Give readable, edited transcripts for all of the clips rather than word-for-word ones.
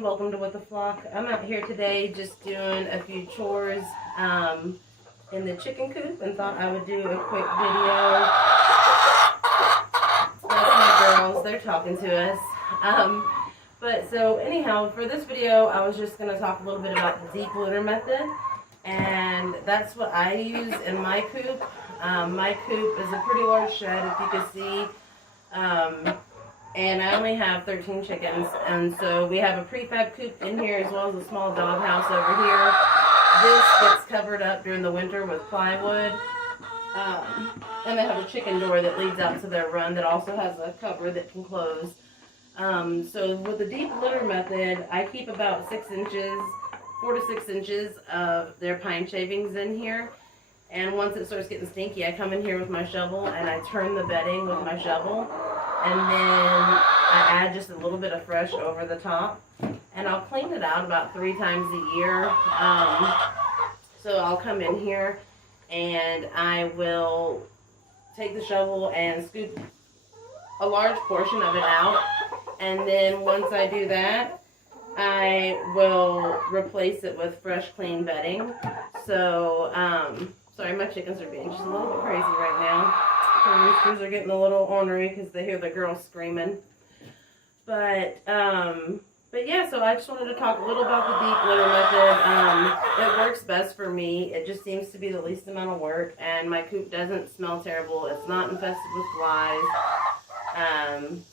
everyone, welcome to With the Flock. I'm out here today just doing a few chores in the chicken coop and thought I would do a quick video. That's my girls, they're talking to us. But so anyhow, for this video I was just going to talk a little bit about the deep litter method, and that's what I use in my coop. My coop is a pretty large shed, if you can see. And I only have 13 chickens, and so we have a prefab coop in here as well as a small dog house over here. This gets covered up during the winter with plywood, and they have a chicken door that leads out to their run that also has a cover that can close. So with the deep litter method, I keep about 6 inches, 4 to 6 inches of their pine shavings in here. And once it starts getting stinky, I come in here with my shovel and I turn the bedding with my shovel. And then I add just a little bit of fresh over the top. And I'll clean it out about 3 times a year. So I'll come in here and I will take the shovel and scoop a large portion of it out. And then once I do that, I will replace it with fresh, clean bedding. So, sorry, my chickens are being just a little bit crazy right now. The roosters are getting a little ornery because they hear the girls screaming. But yeah, so I just wanted to talk a little about the deep litter method. It works best for me. It just seems to be the least amount of work, and my coop doesn't smell terrible. It's not infested with flies.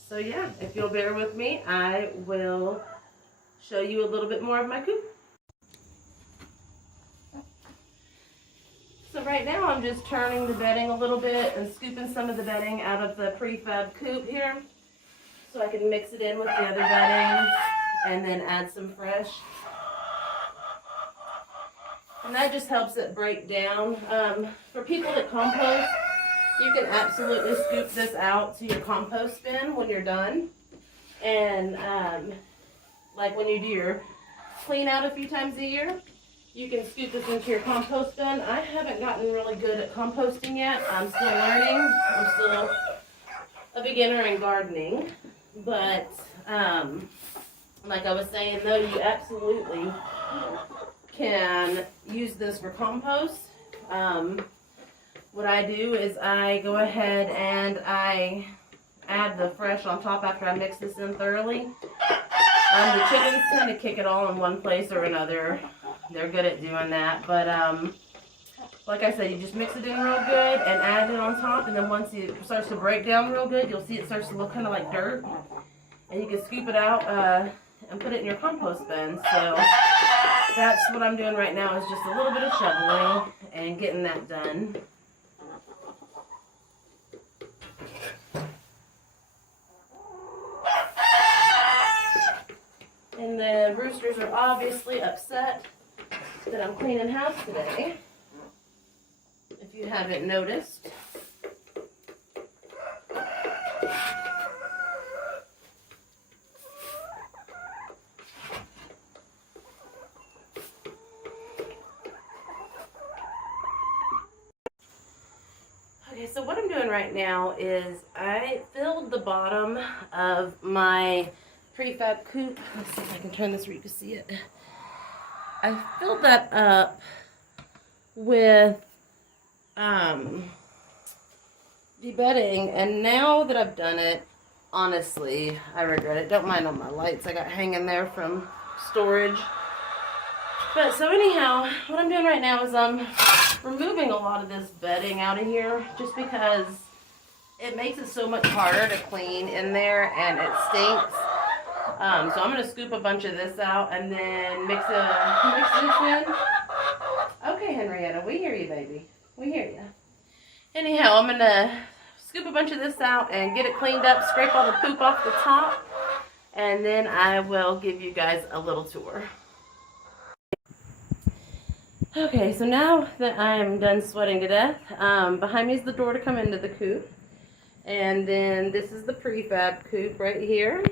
So yeah, if you'll bear with me, I will show you a little bit more of my coop. So right now I'm just turning the bedding a little bit and scooping some of the bedding out of the prefab coop here so I can mix it in with the other bedding and then add some fresh. And that just helps it break down. For people that compost, you can absolutely scoop this out to your compost bin when you're done. And like when you do your clean out a few times a year, you can scoop this into your compost bin. I haven't gotten really good at composting yet. I'm still learning. I'm still a beginner in gardening. But like I was saying though, you absolutely can use this for compost. What I do is I go ahead and I add the fresh on top after I mix this in thoroughly. The chickens tend to kick it all in one place or another. They're good at doing that, but like I said, you just mix it in real good and add it on top, and then once it starts to break down real good, you'll see it starts to look kind of like dirt, and you can scoop it out and put it in your compost bin. So that's what I'm doing right now, is just a little bit of shoveling and getting that done. And the roosters are obviously upset that I'm cleaning house today, if you haven't noticed. Okay, so what I'm doing right now is I filled the bottom of my prefab coop. Let's see if I can turn this where you can see it. I filled that up with the bedding, and now that I've done it, honestly, I regret it. Don't mind all my lights I got hanging there from storage. But so anyhow, what I'm doing right now is I'm removing a lot of this bedding out of here just because it makes it so much harder to clean in there and it stinks. So I'm going to scoop a bunch of this out and then mix this in. Okay, Henrietta, we hear you, baby. We hear you. Anyhow, I'm going to scoop a bunch of this out and get it cleaned up, scrape all the poop off the top, and then I will give you guys a little tour. Okay, so now that I'm done sweating to death, behind me is the door to come into the coop. And then this is the prefab coop right here.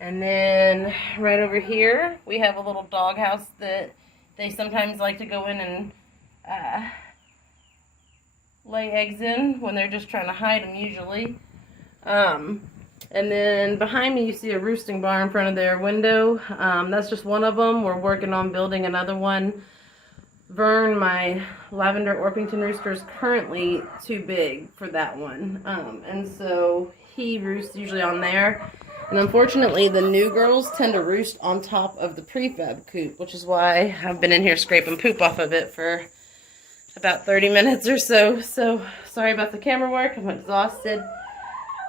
And then right over here, we have a little dog house that they sometimes like to go in and lay eggs in when they're just trying to hide them usually. And then behind me you see a roosting bar in front of their window. That's just one of them. We're working on building another one. Vern, my lavender Orpington rooster, is currently too big for that one. And so he roosts usually on there. And unfortunately, the new girls tend to roost on top of the prefab coop, which is why I've been in here scraping poop off of it for about 30 minutes or so. So sorry about the camera work. I'm exhausted.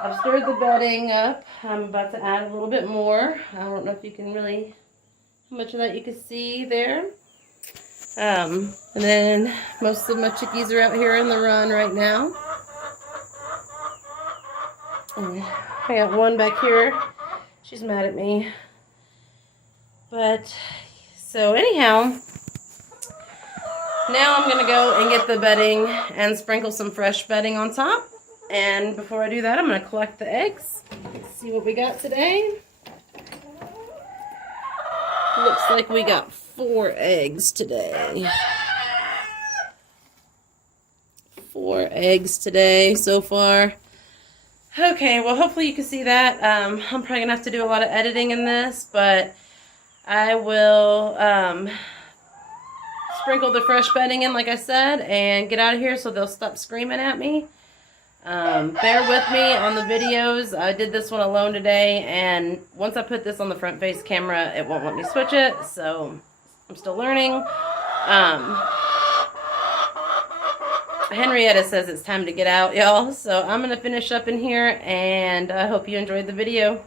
I've stirred the bedding up. I'm about to add a little bit more. I don't know if you can really, how much of that you can see there. And then most of my chickies are out here in the run right now. And I got one back here. She's mad at me. But, so anyhow, now I'm going to go and get the bedding and sprinkle some fresh bedding on top. And before I do that, I'm going to collect the eggs. Let's see what we got today. Looks like we got 4 eggs today. 4 eggs today so far. Okay, well hopefully you can see that. I'm probably going to have to do a lot of editing in this, but I will sprinkle the fresh bedding in like I said and get out of here so they'll stop screaming at me. Bear with me on the videos. I did this one alone today, and once I put this on the front face camera, it won't let me switch it, so I'm still learning. Henrietta says it's time to get out, y'all, so I'm going to finish up in here, and I hope you enjoyed the video.